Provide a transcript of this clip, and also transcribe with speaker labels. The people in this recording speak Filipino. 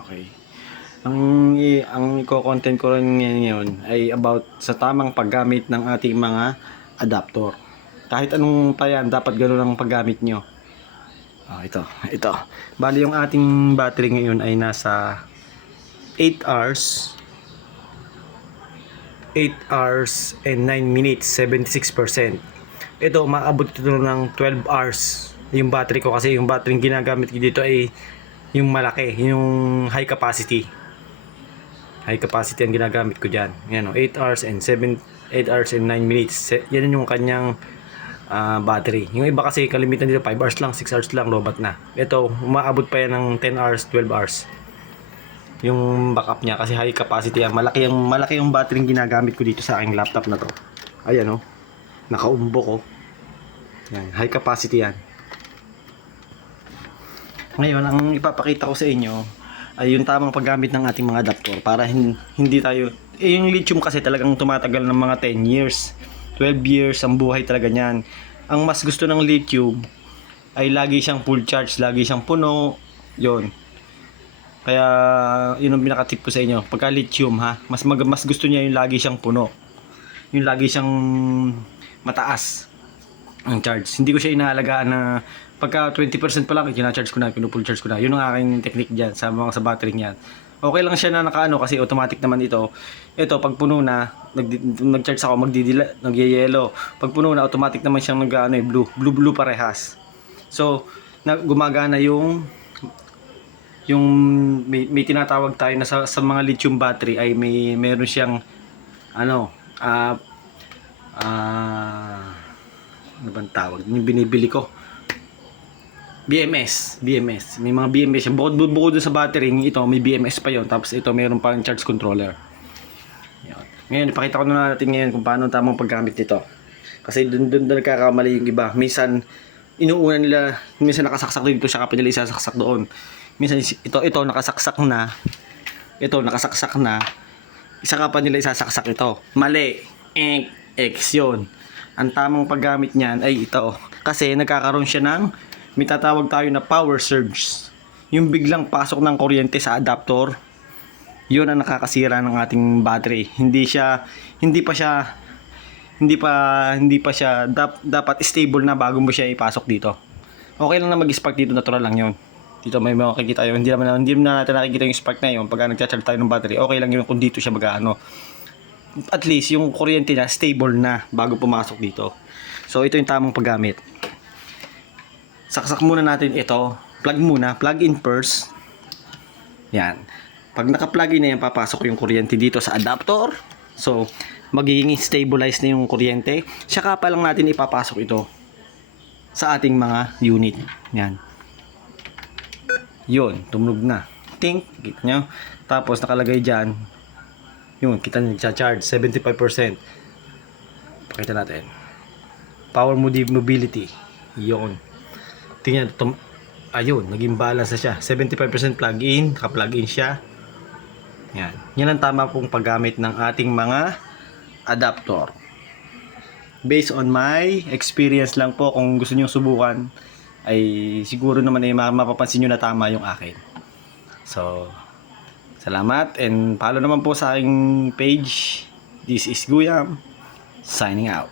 Speaker 1: Okay. Ang ang i-content ko rin ngayon ay about sa tamang paggamit ng ating mga adapter. Kahit anong tayan, dapat ganoon ang paggamit nyo. Ah, ito, ito. Bali yung ating battery ngayon ay nasa 8 hours 8 hours and 9 minutes, 76%. Ito, maabot ito ng 12 hours yung battery ko kasi yung battery ginagamit ko dito ay yung malaki, yung high capacity. High capacity ang ginagamit ko dyan. Yan o, 8 hours and 7, 8 hours and 9 minutes. Yan yung kanyang ah, battery. Yung iba kasi kalimitan dito 5 hours lang, 6 hours lang, lobat na. Ito, umaabot pa yan ng 10 hours, 12 hours yung backup niya kasi high capacity yan. Malaki yung malaki yung battery yung ginagamit ko dito sa aking laptop na to. Ayan oh. Nakaumbo ko. Yan, high capacity yan. Ngayon, ang ipapakita ko sa inyo ay yung tamang paggamit ng ating mga adapter para hin- hindi tayo eh, yung lithium kasi talagang tumatagal ng mga 10 years. 12 years ang buhay talaga niyan. Ang mas gusto ng lithium ay lagi siyang full charge, lagi siyang puno. 'Yon. Kaya yun ang pinaka-tip ko sa inyo. Pagka lithium ha, mas mag, mas gusto niya yung lagi siyang puno. Yung lagi siyang mataas ang charge. Hindi ko siya inaalagaan na pagka 20% pa lang, kina-charge ko na, pinupull charge ko na. Yun ang aking technique diyan sa mga sa battery niyan. Okay lang siya na nakaano kasi automatic naman ito. Ito pag puno na, nag nag-charge ako, magdidila, nagyeyelo. Pag puno na, automatic naman siyang nag ano, eh, blue, blue blue parehas. So, na, gumagana yung yung may, may tinatawag tayo na sa, sa mga lithium battery ay may meron siyang ano ah ah ano bang tawag? Yung binibili ko. BMS BMS may mga BMS yan. Bukod, bukod sa battery ito may BMS pa yon tapos ito meron pang charge controller. Yan. ngayon ipakita ko na natin ngayon kung paano tamang paggamit nito. Kasi dun dun, dun nagkakamali yung iba. Minsan inuuna nila minsan nakasaksak dito siya kapag nila isasaksak doon. Minsan ito ito nakasaksak na. Ito nakasaksak na. Isa ka pa nila isasaksak ito. Mali. Eh, X yun ang tamang paggamit niyan ay ito kasi nagkakaroon siya ng may tatawag tayo na power surge yung biglang pasok ng kuryente sa adapter yun ang nakakasira ng ating battery hindi siya hindi pa siya hindi pa hindi pa siya dap, dapat stable na bago mo siya ipasok dito. Okay lang na mag-spark dito, natural lang 'yon. Dito may makikita yun. Hindi naman hindi na natin nakikita yung spark na yun pag nagcha-charge tayo ng battery. Okay lang yun kung dito siya mag-ano. At least yung kuryente niya stable na bago pumasok dito. So ito yung tamang paggamit. Saksak muna natin ito. Plug muna, plug in first. Yan. Pag naka-plug in na yan, papasok yung kuryente dito sa adapter. So, magiging stabilize na yung kuryente. Saka pa lang natin ipapasok ito sa ating mga unit. Yan. Yun, tumunog na. Tink, kita nyo. Tapos nakalagay dyan, yun, kita nyo, charge 75%. Pakita natin. Power mobility. Yun. Tingnan, ayun, naging balance na siya. 75% plug-in, ka-plug-in siya. Yan. Yan ang tama pong paggamit ng ating mga adapter. Based on my experience lang po, kung gusto niyo subukan, ay siguro naman ay ma- mapapansin nyo na tama yung akin. So, salamat and follow naman po sa aking page. This is Guyam, signing out.